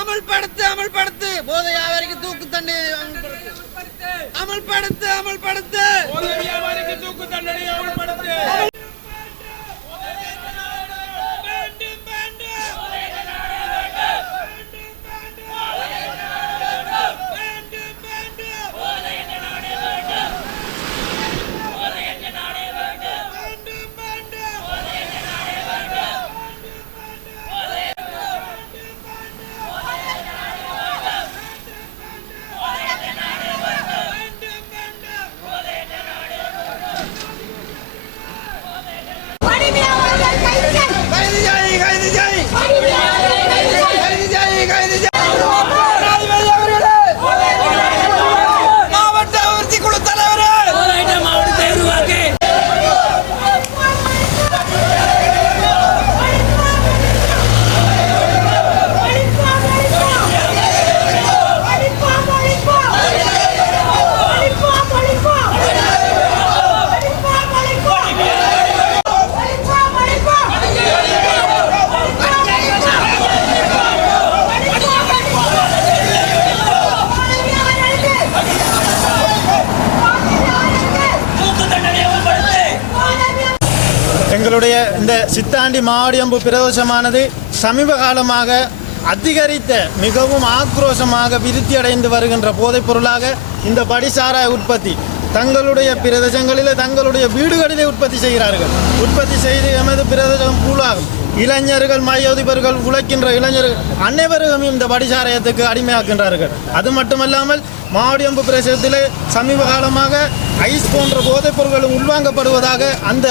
அமல்படுத்து அமல்படுத்து போதை வியாபாரிக்கு தூக்கு தண்டனை அமல்படுத்து அமல்படுத்து போதை வியாபாரிக்கு தூக்கு தண்டனை அமல்படுத்து எங்களுடைய இந்த சித்தாண்டி மாவடியம்பு பிரதோஷமானது சமீப காலமாக அதிகரித்த மிகவும் ஆக்ரோஷமாக விருத்தியடைந்து வருகின்ற போதைப் பொருளாக இந்த படிசாராய உற்பத்தி தங்களுடைய பிரதேசங்களில் தங்களுடைய வீடுகளிலே உற்பத்தி செய்கிறார்கள். உற்பத்தி செய்து எமது பிரதேசம் கூலாகும் இளைஞர்கள் மையோதிபர்கள் உழைக்கின்ற இளைஞர்கள் அனைவரும் இந்த படிசாராயத்துக்கு அடிமையாக்கின்றார்கள். அது மட்டுமல்லாமல் மாவடியம்பு பிரதேசத்திலே சமீப காலமாக ஐஸ் போன்ற போதைப் பொருட்களும் உள்வாங்கப்படுவதாக அந்த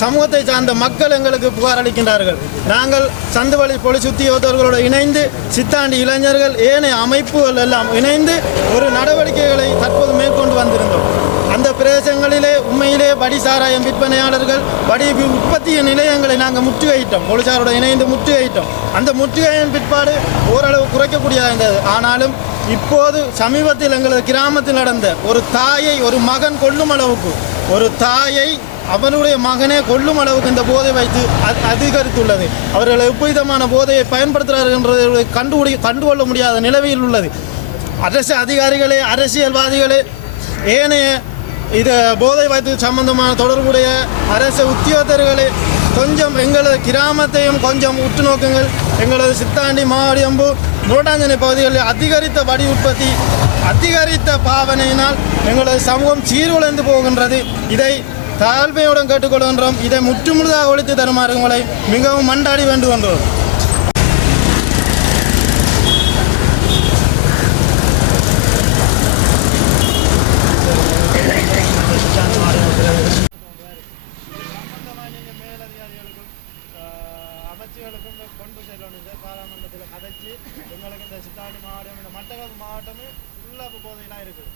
சமூகத்தை சார்ந்த மக்கள் எங்களுக்கு புகார் அளிக்கின்றார்கள். நாங்கள் சந்துவழி போலீஸ் உத்தியோகத்தர்களோடு இணைந்து சித்தாண்டி இளைஞர்கள் ஏனைய அமைப்புகள் எல்லாம் இணைந்து ஒரு நடவடிக்கைகளை தற்போது மேற்கொண்டு வந்திருந்தோம். அந்த பிரதேசங்களிலே உண்மையிலே படிசாராயம் விற்பனையாளர்கள் படி உற்பத்தி நிலையங்களை நாங்கள் முற்றுகையிட்டோம். போலீசாரோடு இணைந்து முற்றுகையிட்டோம். அந்த முற்றுகையின் பிற்பாடு ஓரளவு குறைக்கக்கூடியதாக இருந்தது. ஆனாலும் இப்போது சமீபத்தில் எங்களது கிராமத்தில் நடந்த ஒரு தாயை ஒரு மகன் கொல்லும் அளவுக்கு ஒரு தாயை அவனுடைய மகனே கொல்லும் அளவுக்கு இந்த போதை வைத்து அதிகரித்துள்ளது. அவர்கள் எவ்விதமான போதையை பயன்படுத்துகிறார்கள் என்பதை கண்டுகொள்ள முடியாத நிலையில் உள்ளது. அரசு அதிகாரிகளே அரசியல்வாதிகளே ஏனைய இது போதை வைத்து சம்பந்தமான தொடர்புடைய அரசு உத்தியோகத்தர்களே கொஞ்சம் எங்களது கிராமத்தையும் கொஞ்சம் உற்று நோக்குங்கள். எங்களது சித்தாண்டி மாவடியம்பு நோட்டாஞ்சனை பகுதிகளில் அதிகரித்த வடி உற்பத்தி அதிகரித்த பாவனையினால் எங்களது சமூகம் சீர்குலைந்து போகின்றது. இதை தாழ்மையுடன் கேட்டுக்கொள்கின்றோம். இதை முற்றுமுழுதாக ஒழித்து தருமாறு உங்களை மிகவும் மண்டாடி வேண்டுகின்றோம். அமைச்சர்களுக்கும் கொண்டு செல்லணும். பாராளுமன்றத்தில் கதைச்சு எங்களுக்கு இந்த சித்தாண்டி மாவட்டம் இந்த மட்டக்களப்பு மாவட்டமே ஃபுல்லாக போதையெல்லாம் இருக்குது.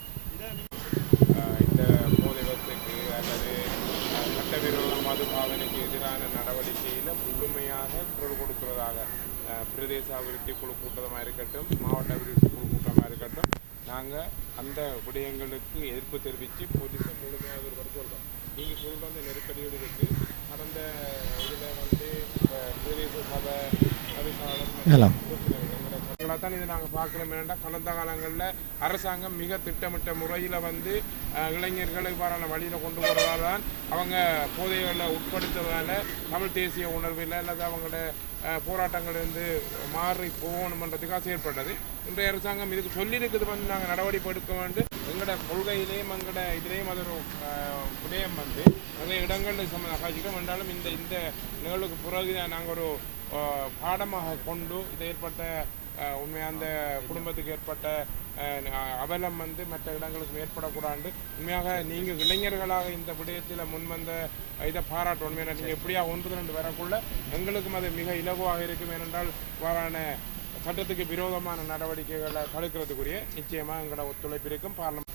இந்த போதை வசதிக்கு அல்லது சட்டவிரோத மது பாவனைக்கு எதிரான நடவடிக்கையில் முழுமையாக குரல் கொடுக்கிறதாக பிரதேச அபிவிருத்தி குழு கூட்டமாக இருக்கட்டும், மாவட்ட அபிவிருத்தி குழு கூட்டமாக இருக்கட்டும், நாங்கள் அந்த விடயங்களுக்கு எதிர்ப்பு தெரிவித்து போலீஸை முழுமையாக எதிர்படுத்துகிறோம். நீங்கள் சொல்கிற அந்த நெருக்கடியோடு இருக்குது. கடந்த இதில் பிரதேச சபை அதிகாரம் தான் இதை நாங்கள் பார்க்கலாம். வேண்டாம், கடந்த காலங்களில் அரசாங்கம் மிக திட்டமிட்ட முறையில் இளைஞர்களை இவ்வாறான வழியில் கொண்டு போகிறதால தான் அவங்க போதைகளை உட்படுத்துவதால் தமிழ் தேசிய உணர்வில் அல்லது அவங்களோட போராட்டங்களிலிருந்து மாறி போகணுன்றதுக்காக செயற்பட்டது. இன்றைய அரசாங்கம் இதுக்கு சொல்லியிருக்குது நாங்கள் நடவடிக்கை எடுக்க வேண்டும். எங்களோட கொள்கையிலேயும் எங்களோட இதிலேயும் அது ஒரு விடயம் நிறைய இடங்களில் காட்சிக்கிறோம். என்றாலும் இந்த நிகழ்வுக்கு பிறகு நாங்கள் ஒரு பாடமாக கொண்டு இது ஏற்பட்ட உண்மையாக அந்த குடும்பத்துக்கு ஏற்பட்ட அவலம் மற்ற இடங்களுக்கு ஏற்படக்கூடாது. உண்மையாக நீங்கள் இளைஞர்களாக இந்த விடயத்தில் முன்வந்த இதை பாராட்டு. உண்மையான நீங்கள் எப்படியாக 1-2 வரக்குள்ள எங்களுக்கும் அது மிக இலகுவாக இருக்கும். ஏனென்றால் வாரான சட்டத்துக்கு விரோதமான நடவடிக்கைகளை தடுக்கிறதுக்குரிய நிச்சயமாக எங்களோட ஒத்துழைப்பு இருக்கும். பார்லமெண்ட்